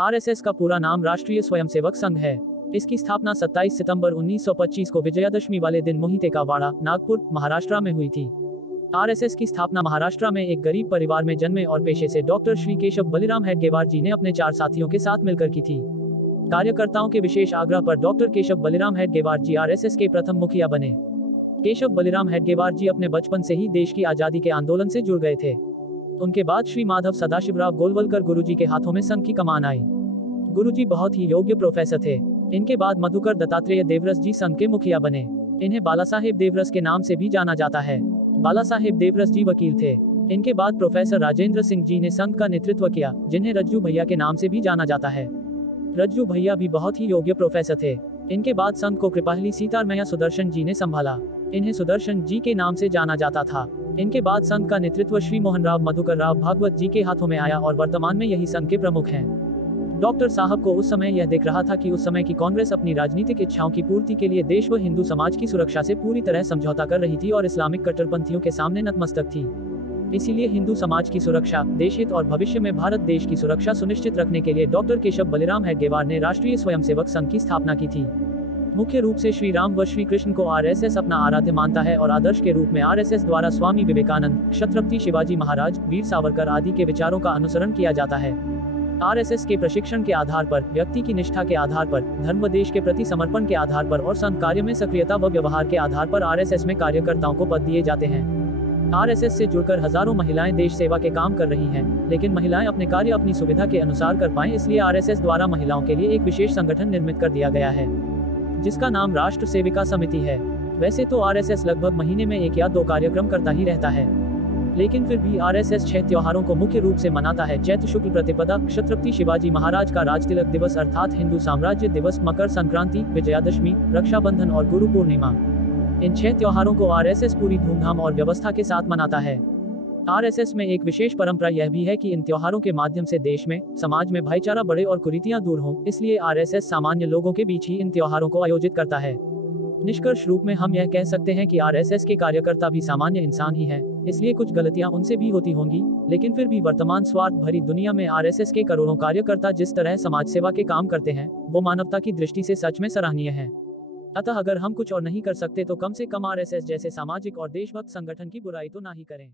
RSS का पूरा नाम राष्ट्रीय स्वयंसेवक संघ है। इसकी स्थापना 27 सितंबर 1925 को विजयादशमी वाले दिन मोहिते-का-वाड़ा, नागपुर, महाराष्ट्र में हुई थी। आरएसएस की स्थापना महाराष्ट्र में एक गरीब परिवार में जन्मे और पेशे से डॉक्टर श्री केशव बलिराम हेडगेवार जी ने अपने 4 साथियों के साथ मिलकर की थी। कार्यकर्ताओं के विशेष आग्रह पर डॉक्टर केशव बलिराम हेडगेवार जी आरएसएस के प्रथम मुखिया बने। केशव बलिराम हेडगेवार जी अपने बचपन से ही देश की आजादी के आंदोलन से जुड़ गए थे। उनके बाद श्री माधव सदाशिवराव गोलवलकर गुरुजी के हाथों में संघ की कमान आई। गुरुजी बहुत ही योग्य प्रोफेसर थे। इनके बाद मधुकर दत्तात्रेय देवरस जी संघ के मुखिया बने। इन्हें बाला साहेब देवरस के नाम से भी जाना जाता है। बाला साहेब देवरस जी वकील थे। इनके बाद प्रोफेसर राजेंद्र सिंह जी ने संघ का नेतृत्व किया, जिन्हें रज्जू भैया के नाम से भी जाना जाता है। रज्जू भैया भी बहुत ही योग्य प्रोफेसर थे। इनके बाद संघ को कृपाली सीतारमैया सुदर्शन जी ने संभाला। इन्हें सुदर्शन जी के नाम से जाना जाता था। इनके बाद संघ का नेतृत्व श्री मोहन राव मधुकर राव भागवत जी के हाथों में आया और वर्तमान में यही संघ के प्रमुख हैं। डॉक्टर साहब को उस समय यह दिख रहा था कि उस समय की कांग्रेस अपनी राजनीतिक इच्छाओं की पूर्ति के लिए देश व हिंदू समाज की सुरक्षा से पूरी तरह समझौता कर रही थी और इस्लामिक कट्टरपंथियों के सामने नतमस्तक थी। इसीलिए हिंदू समाज की सुरक्षा, देश हित और भविष्य में भारत देश की सुरक्षा सुनिश्चित रखने के लिए डॉक्टर केशव बलिराम हेडगेवार ने राष्ट्रीय स्वयंसेवक संघ की स्थापना की थी। मुख्य रूप से श्री राम व श्री कृष्ण को आरएसएस अपना आराध्य मानता है और आदर्श के रूप में आरएसएस द्वारा स्वामी विवेकानंद, छत्रपति शिवाजी महाराज, वीर सावरकर आदि के विचारों का अनुसरण किया जाता है। आरएसएस के प्रशिक्षण के आधार पर, व्यक्ति की निष्ठा के आधार पर, धर्म व देश के प्रति समर्पण के आधार पर और संघ कार्य में सक्रियता व व्यवहार के आधार पर आरएसएस में कार्यकर्ताओं को पद दिए जाते हैं। आरएसएस से जुड़कर हजारों महिलाएं देश सेवा के काम कर रही हैं, लेकिन महिलाएं अपने कार्य अपनी सुविधा के अनुसार कर पाएं, इसलिए आरएसएस द्वारा महिलाओं के लिए एक विशेष संगठन निर्मित कर दिया गया है, जिसका नाम राष्ट्र सेविका समिति है। वैसे तो आरएसएस लगभग महीने में 1 या 2 कार्यक्रम करता ही रहता है, लेकिन फिर भी आरएसएस 6 त्योहारों को मुख्य रूप से मनाता है। चैत्र शुक्ल प्रतिपदा, छत्रपति शिवाजी महाराज का राजतिलक दिवस अर्थात हिंदू साम्राज्य दिवस, मकर संक्रांति, विजयादशमी, रक्षाबंधन और गुरु पूर्णिमा। इन 6 त्योहारों को आरएसएस पूरी धूमधाम और व्यवस्था के साथ मनाता है। आरएसएस में एक विशेष परंपरा यह भी है कि इन त्योहारों के माध्यम से देश में, समाज में भाईचारा बढ़े और कुरीतियां दूर हों, इसलिए आरएसएस सामान्य लोगों के बीच ही इन त्योहारों को आयोजित करता है। निष्कर्ष रूप में हम यह कह सकते हैं कि आरएसएस के कार्यकर्ता भी सामान्य इंसान ही हैं, इसलिए कुछ गलतियां उनसे भी होती होंगी, लेकिन फिर भी वर्तमान स्वार्थ भरी दुनिया में आरएसएस के करोड़ों कार्यकर्ता जिस तरह समाज सेवा के काम करते हैं, वो मानवता की दृष्टि से सच में सराहनीय है। अतः अगर हम कुछ और नहीं कर सकते तो कम से कम आरएसएस जैसे सामाजिक और देशभक्त संगठन की बुराई तो ना ही करें।